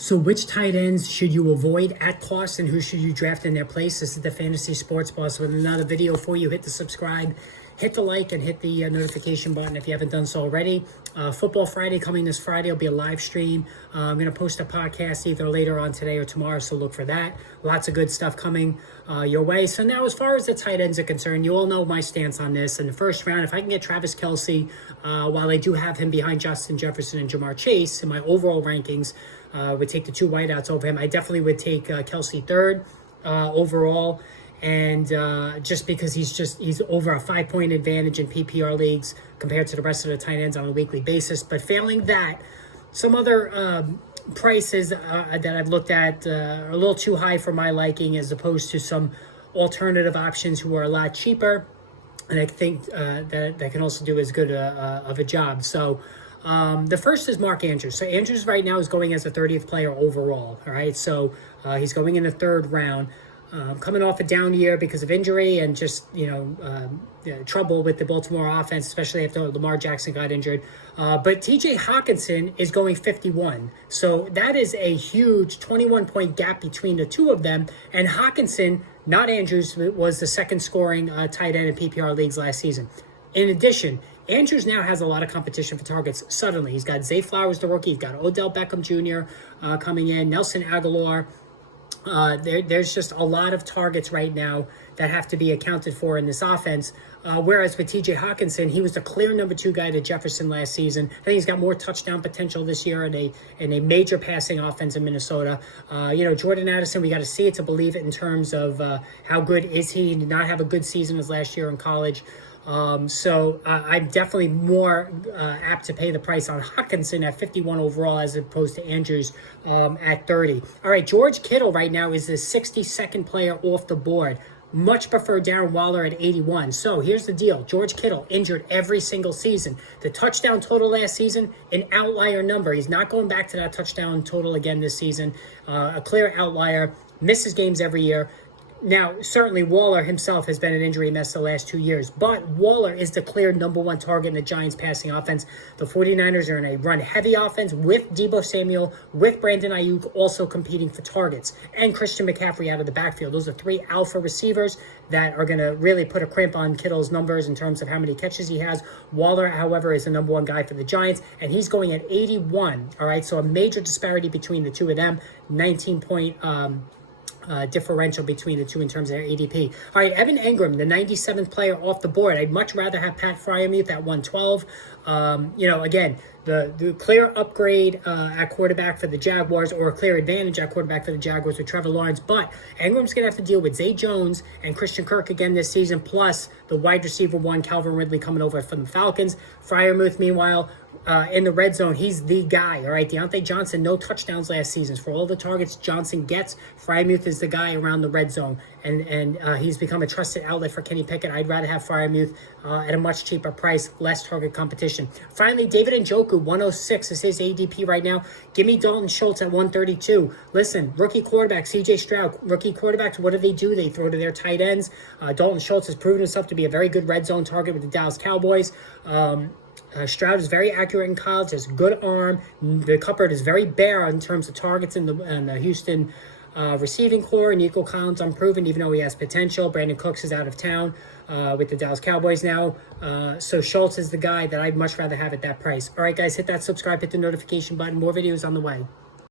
So which tight ends should you avoid at cost and who should you draft in their place? This is the Fantasy Sports Boss with another video for you. Hit the subscribe, hit the like, and hit the notification button if you haven't done so already. Football Friday coming this Friday will be a live stream. I'm going to post a podcast either later on today or tomorrow, so look for that. Lots of good stuff coming your way. So now as far as the tight ends are concerned, you all know my stance on this. In the first round, if I can get Travis Kelce, while I do have him behind Justin Jefferson and Jamar Chase in my overall rankings, would take the two wideouts over him. I definitely would take Kelce third overall. And just because he's over a 5-point advantage in PPR leagues compared to the rest of the tight ends on a weekly basis. But failing that, some other prices that I've looked at are a little too high for my liking as opposed to some alternative options who are a lot cheaper. And I think that can also do as good of a job. So the first is Mark Andrews. So Andrews right now is going as a 30th player overall. All right, so he's going in the third round. Coming off a down year because of injury and just, trouble with the Baltimore offense, especially after Lamar Jackson got injured. But TJ Hockenson is going 51. So that is a huge 21-point gap between the two of them. And Hockenson, not Andrews, was the second scoring tight end in PPR leagues last season. In addition, Andrews now has a lot of competition for targets suddenly. He's got Zay Flowers, the rookie. He's got Odell Beckham Jr. Coming in, Nelson Aguilar. There's just a lot of targets right now that have to be accounted for in this offense. Whereas with TJ Hockenson, he was the clear number 2 guy to Jefferson last season. I think he's got more touchdown potential this year in a major passing offense in Minnesota. Jordan Addison, we got to see it to believe it in terms of how good is he. He did not have a good season as last year in college. So I'm definitely more apt to pay the price on Hockenson at 51 overall as opposed to Andrews at 30. All right, George Kittle right now is the 62nd player off the board. Much prefer Darren Waller at 81. So here's the deal. George Kittle injured every single season. The touchdown total last season, an outlier number. He's not going back to that touchdown total again this season. A clear outlier. Misses games every year. Now, certainly Waller himself has been an injury mess the last 2 years, but Waller is the clear number 1 target in the Giants passing offense. The 49ers are in a run-heavy offense with Deebo Samuel, with Brandon Ayuk also competing for targets, and Christian McCaffrey out of the backfield. Those are 3 alpha receivers that are going to really put a crimp on Kittle's numbers in terms of how many catches he has. Waller, however, is the number 1 guy for the Giants, and he's going at 81. All right, so a major disparity between the two of them, 19-point differential between the two in terms of their ADP. All right, Evan Engram, the 97th player off the board. I'd much rather have Pat Freiermuth at 112. Again, the clear upgrade at quarterback for the Jaguars, or a clear advantage at quarterback for the Jaguars with Trevor Lawrence. But Engram's going to have to deal with Zay Jones and Christian Kirk again this season, plus the wide receiver 1, Calvin Ridley, coming over from the Falcons. Freiermuth, meanwhile, in the red zone, he's the guy. All right, Deontay Johnson, no touchdowns last season. For all the targets Johnson gets, Freiermuth is the guy around the red zone, and he's become a trusted outlet for Kenny Pickett. I'd rather have Freiermuth at a much cheaper price, less target competition. Finally, David Njoku, 106 is his ADP right now. Give me Dalton Schultz at 132. Listen, rookie quarterback, CJ Stroud, rookie quarterbacks, what do? They throw to their tight ends. Dalton Schultz has proven himself to be a very good red zone target with the Dallas Cowboys. Stroud is very accurate in college, has a good arm. The cupboard is very bare in terms of targets in the Houston receiving core. Nico Collins unproven, even though he has potential. Brandon Cooks is out of town with the Dallas Cowboys now. So Schultz is the guy that I'd much rather have at that price. All right, guys, hit that subscribe, hit the notification button. More videos on the way.